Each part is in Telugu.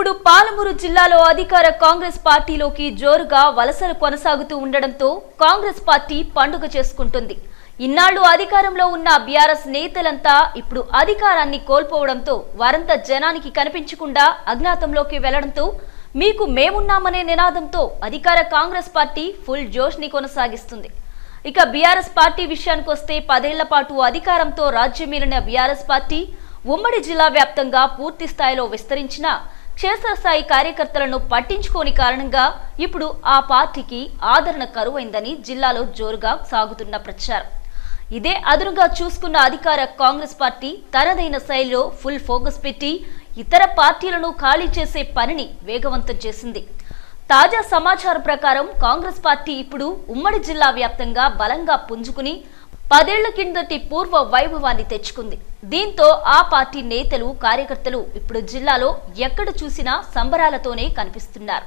ఇప్పుడు పాలమూరు జిల్లాలో అధికార కాంగ్రెస్ పార్టీలోకి జోరుగా వలసలు కొనసాగుతూ ఉండడంతో కాంగ్రెస్ పార్టీ పండుగ చేసుకుంటుంది. ఇన్నాళ్ళు అధికారంలో ఉన్న బీఆర్ఎస్ నేతలంతా ఇప్పుడు అధికారాన్ని కోల్పోవడంతో వారంతా జనానికి కనిపించకుండా అజ్ఞాతంలోకి వెళ్ళడంతో మీకు మేమున్నామనే నినాదంతో అధికార కాంగ్రెస్ పార్టీ ఫుల్ జోష్ని కొనసాగిస్తుంది. ఇక బీఆర్ఎస్ పార్టీ విషయానికొస్తే పదేళ్ళ పాటు అధికారంతో రాజ్యమేలిన బీఆర్ఎస్ పార్టీ ఉమ్మడి జిల్లా వ్యాప్తంగా పూర్తి స్థాయిలో విస్తరించిన క్షేత్రస్థాయి కార్యకర్తలను పట్టించుకోని కారణంగా ఇప్పుడు ఆ పార్టీకి ఆదరణ కరువైందని జిల్లాలో జోరుగా సాగుతున్న ప్రచారం. ఇదే అదునుగా చూసుకున్న అధికార కాంగ్రెస్ పార్టీ తనదైన శైలిలో ఫుల్ ఫోకస్ పెట్టి ఇతర పార్టీలను ఖాళీ చేసే పనిని వేగవంతం చేసింది. తాజా సమాచారం ప్రకారం కాంగ్రెస్ పార్టీ ఇప్పుడు ఉమ్మడి జిల్లా వ్యాప్తంగా బలంగా పుంజుకుని పదేళ్ళ కిందటి పూర్వ వైభవాన్ని తెచ్చుకుంది. దీంతో ఆ పార్టీ నేతలు కార్యకర్తలు ఇప్పుడు జిల్లాలో ఎక్కడ చూసినా సంబరాలతోనే కనిపిస్తున్నారు.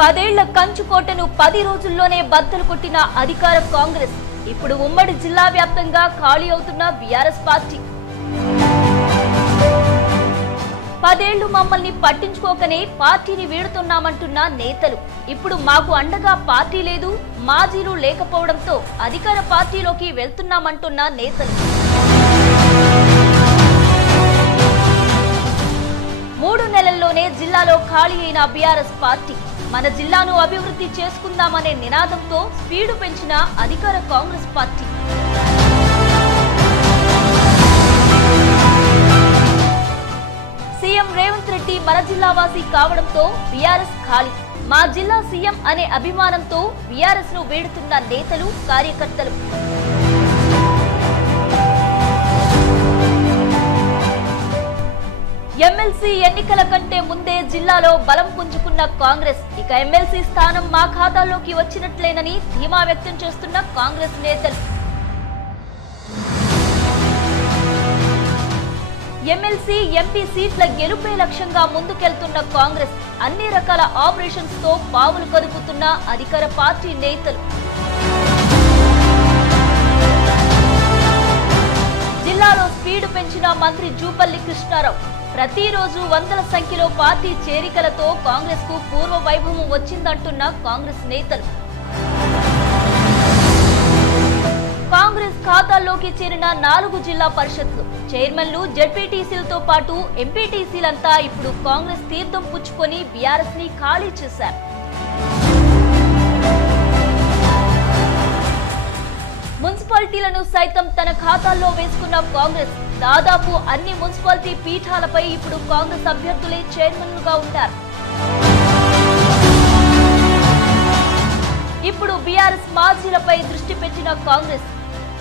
పదేళ్ళ కంచుకోటను పది రోజుల్లోనే బద్దలు కొట్టిన అధికార కాంగ్రెస్ ఇప్పుడు ఉమ్మడి జిల్లా వ్యాప్తంగా ఖాళీ అవుతున్న బీఆర్ఎస్ పార్టీ. పదేళ్ళు మమ్మల్ని పట్టించుకోకనే పార్టీని వీడుతున్నామంటున్న నేతలు. ఇప్పుడు మాకు అండగా పార్టీ లేదు మాజీలు లేకపోవడంతో అధికార పార్టీలోకి వెళ్తున్నామంటున్న నేతలు. మూడు నెలల్లోనే జిల్లాలో ఖాళీ అయిన బీఆర్ఎస్ పార్టీ. మన జిల్లాను అభివృద్ధి చేసుకుందామనే నినాదంతో స్పీడు పెంచిన అధికార కాంగ్రెస్ పార్టీ. రెడ్డి కావడంతో బీఆర్ఎస్ ఖాళీ. మా జిల్లా సీఎం అనే అభిమానంతో బీఆర్ఎస్ను వేడుతున్న నేతలు కార్యకర్తలు. ఎమ్మెల్సీ ఎన్నికల కంటే ముందే జిల్లాలో బలం పుంజుకున్న కాంగ్రెస్. ఇక ఎమ్మెల్సీ స్థానం మా ఖాతాలోకి వచ్చినట్లేనని ధీమా వ్యక్తం చేస్తున్న కాంగ్రెస్ నేతలు. ఎమ్మెల్సీ ఎంపీ సీట్ల గెలుపే లక్ష్యంగా ముందుకెళ్తున్న కాంగ్రెస్. అన్ని రకాల ఆపరేషన్స్తో పావులు కదుపుతున్న అధికార పార్టీ నేతలు. జిల్లాలో స్పీడ్ పెంచిన మంత్రి జూపల్లి కృష్ణారావు. ప్రతిరోజు వందల సంఖ్యలో పార్టీ చేరికలతో కాంగ్రెస్కు పూర్వ వైభవం వచ్చిందంటున్న కాంగ్రెస్ నేతలు. కాంగ్రెస్ ఖాతాల్లోకి చేరిన నాలుగు జిల్లా పరిషత్లు. చైర్మన్లు జడ్పీటీసీలతో పాటు ఎంపీటీసీలంతా ఇప్పుడు కాంగ్రెస్ తీర్థం పుచ్చుకొని బీఆర్ఎస్ని ఖాళీ చేశారు. మున్సిపాలిటీలను సైతం తన ఖాతాల్లో వేసుకున్న కాంగ్రెస్ దాదాపు అన్ని మున్సిపాలిటీ పీఠాలపై ఇప్పుడు కాంగ్రెస్ అభ్యర్థులే చైర్మన్లుగా ఉంటారు ఇప్పుడు బీఆర్ఎస్ మాజీలపై దృష్టి పెట్టిన కాంగ్రెస్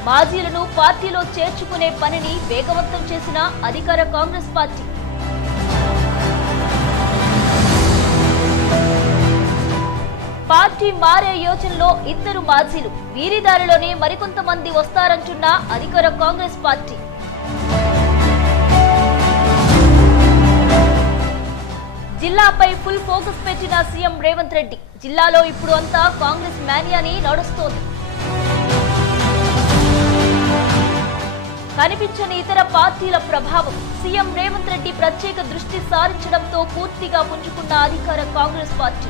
మాజీలను పార్టీలో చేర్చుకునే పనిని వేగవంతం చేసిన అధికార కాంగ్రెస్ పార్టీ. పార్టీ మారే యోచనలో ఇద్దరు మాజీలు. వీరి దారిలోనే మరికొంతమంది వస్తారంటున్న అధికార కాంగ్రెస్ పార్టీ. జిల్లాపై ఫుల్ ఫోకస్ పెట్టిన సీఎం రేవంత్ రెడ్డి. జిల్లాలో ఇప్పుడు అంతా కాంగ్రెస్ మేనియాని నడుస్తోంది. కనిపించని ఇతర పార్టీల ప్రభావం. సీఎం రేవంత్ రెడ్డి ప్రత్యేక దృష్టి సారించడంతో పూర్తిగా పుంజుకున్న అధికార కాంగ్రెస్ పార్టీ.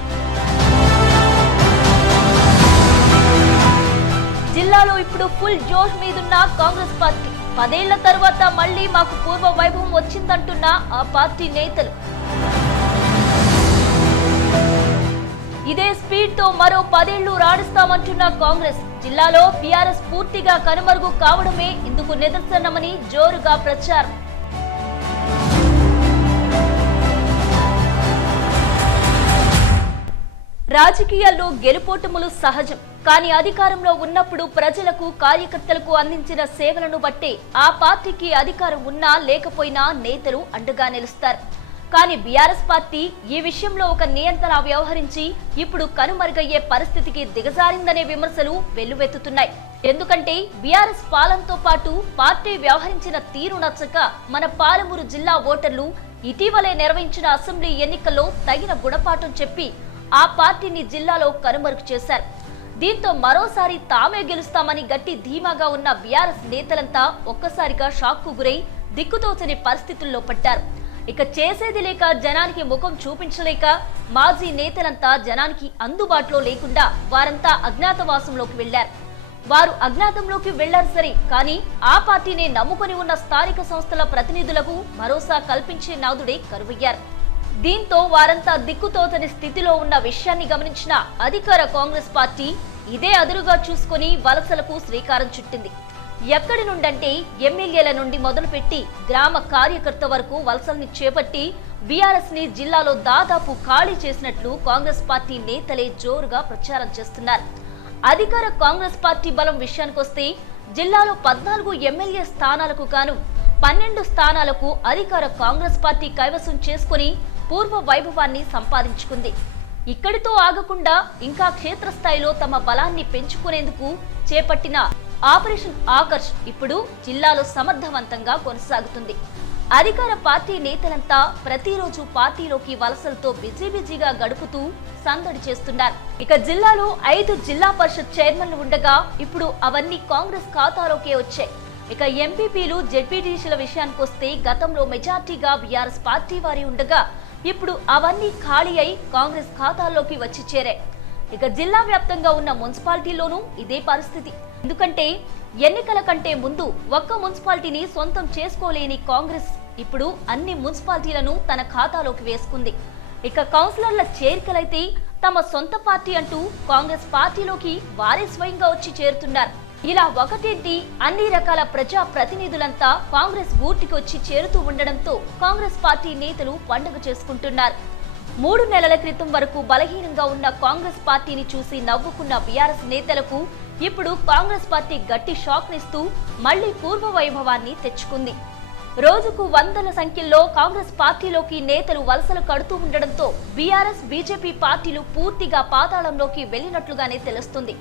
జిల్లాలో ఇప్పుడు ఫుల్ జోష్ మీదున్న కాంగ్రెస్ పార్టీ. పదేళ్ళ తర్వాత మళ్ళీ మాకు పూర్వ వైభవం వచ్చిందంటున్న ఆ పార్టీ నేతలు. ఇదే స్పీడ్తో మరో పదేళ్ళు రాణిస్తామంటున్న కాంగ్రెస్. జిల్లాలో బీఆర్ఎస్ పూర్తిగా కనుమరుగు కావడమే ఇందుకు నిదర్శనమని జోరుగా ప్రచారం. రాజకీయాల్లో గెలుపోటములు సహజం. కానీ అధికారంలో ఉన్నప్పుడు ప్రజలకు కార్యకర్తలకు అందించిన సేవలను బట్టే ఆ పార్టీకి అధికారం ఉన్నా లేకపోయినా నేతలు అండగా నిలుస్తారు. కానీ బీఆర్ఎస్ పార్టీ ఈ విషయంలో ఒక నియంత్రణ వ్యవహరించి ఇప్పుడు కనుమరుగయ్యే పరిస్థితికి దిగజారిందనే విమర్శలు వెల్లువెత్తుతున్నాయి. ఎందుకంటే బీఆర్ఎస్ పాలనతో పాటు పార్టీ వ్యవహరించిన తీరు నచ్చక మన పాలమూరు జిల్లా ఓటర్లు ఇటీవలే నిర్వహించిన అసెంబ్లీ ఎన్నికల్లో తగిన గుణపాఠం చెప్పి ఆ పార్టీని జిల్లాలో కనుమరుగు చేశారు. దీంతో మరోసారి తామే గెలుస్తామని గట్టి ధీమాగా ఉన్న బీఆర్ఎస్ నేతలంతా ఒక్కసారిగా షాక్కు గురై దిక్కుతోచని పరిస్థితుల్లో పడ్డారు. ఇక చేసేది లేక జనానికి ముఖం చూపించలేక మాజీ నేతలంతా జనానికి అందుబాటులో లేకుండా వారంతా అజ్ఞాతవాసంలోకి వెళ్ళారు వారు అజ్ఞాతంలోకి వెళ్ళారు సరే కానీ ఆ పార్టీనే నమ్ముకొని ఉన్న స్థానిక సంస్థల ప్రతినిధులకు భరోసా కల్పించే నాదుడే కరువయ్యారు. దీంతో వారంతా దిక్కుతోతని స్థితిలో ఉన్న విషయాన్ని గమనించిన అధికార కాంగ్రెస్ పార్టీ ఇదే అదురుగా చూసుకొని వలసలకు శ్రీకారం చుట్టింది. ఎక్కడి నుండంటే ఎమ్మెల్యేల నుండి మొదలుపెట్టి గ్రామ కార్యకర్త వరకు వలసల్ని చేపట్టి బీఆర్ఎస్ని జిల్లాలో దాదాపు ఖాళీ చేసినట్లు కాంగ్రెస్ పార్టీ నేతలే జోరుగా ప్రచారం చేస్తున్నారు. అధికార కాంగ్రెస్ పార్టీ బలం విషయానికొస్తే జిల్లాలో పద్నాలుగు ఎమ్మెల్యే స్థానాలకు గాను పన్నెండు స్థానాలకు అధికార కాంగ్రెస్ పార్టీ కైవసం చేసుకుని పూర్వ వైభవాన్ని సంపాదించుకుంది. ఇక్కడితో ఆగకుండా ఇంకా క్షేత్రస్థాయిలో తమ బలాన్ని పెంచుకునేందుకు చేపట్టిన ఆపరేషన్ ఆకర్ష్ ఇప్పుడు జిల్లాలో సమర్థవంతంగా కొనసాగుతుంది. అధికార పార్టీ నేతలంతా ప్రతిరోజు పార్టీలోకి వలసలతో బిజీ బిజీగా గడుపుతూ సందడి చేస్తున్నారు. ఇక జిల్లాలో ఐదు జిల్లా పరిషత్ చైర్మన్లు ఉండగా ఇప్పుడు అవన్నీ కాంగ్రెస్ ఖాతాలోకే వచ్చాయి. ఇక ఎంపీపీలు జెడ్పీటీసీల విషయానికొస్తే గతంలో మెజార్టీగా బీఆర్ఎస్ పార్టీ వారి ఉండగా ఇప్పుడు అవన్నీ ఖాళీ అయి కాంగ్రెస్ ఖాతాల్లోకి వచ్చి చేరాయి. ఇక జిల్లా వ్యాప్తంగా ఉన్న మున్సిపాలిటీలోనూ ఇదే పరిస్థితి. ఎందుకంటే ఎన్నికల కంటే ముందు ఒక్క మున్సిపాలిటీని సొంతం చేసుకోలేని కాంగ్రెస్ ఇప్పుడు అన్ని మున్సిపాలిటీలను తన ఖాతాలోకి వేసుకుంది. ఇక కౌన్సిలర్ల చేరికలైతే తమ సొంత పార్టీ అంటూ కాంగ్రెస్ పార్టీలోకి వారే స్వయంగా వచ్చి చేరుతున్నారు. ఇలా ఒకటింటి? అన్ని రకాల ప్రజా ప్రతినిధులంతా కాంగ్రెస్ గూటికి వచ్చి చేరుతూ ఉండడంతో కాంగ్రెస్ పార్టీ నేతలు పండుగ చేసుకుంటున్నారు. మూడు నెలల క్రితం వరకు బలహీనంగా ఉన్న కాంగ్రెస్ పార్టీని చూసి నవ్వుకున్న బీఆర్ఎస్ నేతలకు ఇప్పుడు కాంగ్రెస్ పార్టీ గట్టి షాక్ నిస్తూ మళ్ళీ పూర్వ వైభవాన్ని తెచ్చుకుంది. రోజుకు వందల సంఖ్యలో కాంగ్రెస్ పార్టీలోకి నేతలు వలసలు కడుతూ ఉండడంతో బీఆర్ఎస్ బీజేపీ పార్టీలు పూర్తిగా పాతాళంలోకి వెళ్ళినట్లుగానే తెలుస్తుంది.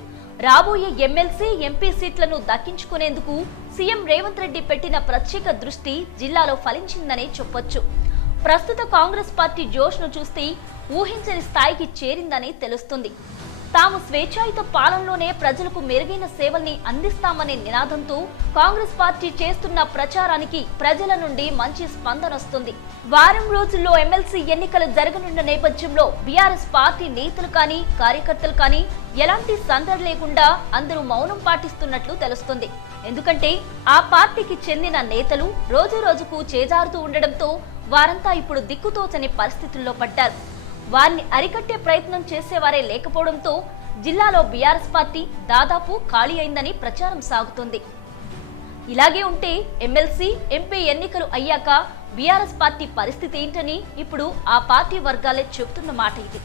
రాబోయే ఎమ్మెల్సీ ఎంపీ సీట్లను దక్కించుకునేందుకు సీఎం రేవంత్ రెడ్డి పెట్టిన ప్రత్యేక దృష్టి జిల్లాలో ఫలించిందనే చెప్పొచ్చు. ప్రస్తుత కాంగ్రెస్ పార్టీ జోష్ను చూస్తే ఊహించని స్థాయికి చేరిందని తెలుస్తుంది. తాము స్వేచ్ఛాయుత పాలనలోనే ప్రజలకు మెరుగైన సేవల్ని అందిస్తామనే నినాదంతో కాంగ్రెస్ పార్టీ చేస్తున్న ప్రచారానికి ప్రజల నుండి మంచి స్పందన వస్తుంది. వారం రోజుల్లో ఎమ్మెల్సీ ఎన్నికలు జరగనున్న నేపథ్యంలో బీఆర్ఎస్ పార్టీ నేతలు కానీ కార్యకర్తలు కానీ ఎలాంటి సందడి లేకుండా అందరూ మౌనం పాటిస్తున్నట్లు తెలుస్తుంది. ఎందుకంటే ఆ పార్టీకి చెందిన నేతలు రోజు రోజుకు చేజారుతూ ఉండడంతో వారంతా ఇప్పుడు దిక్కుతోచని పరిస్థితుల్లో పడ్డారు. వారిని అరికట్టే ప్రయత్నం చేసేవారే లేకపోవడంతో జిల్లాలో బీఆర్ఎస్ పార్టీ దాదాపు ఖాళీ అయిందని ప్రచారం సాగుతుంది. ఇలాగే ఉంటే ఎమ్మెల్సీ ఎంపీ ఎన్నికలు అయ్యాక బీఆర్ఎస్ పార్టీ పరిస్థితి ఏంటని ఇప్పుడు ఆ పార్టీ వర్గాలే చెబుతున్న మాట ఇది.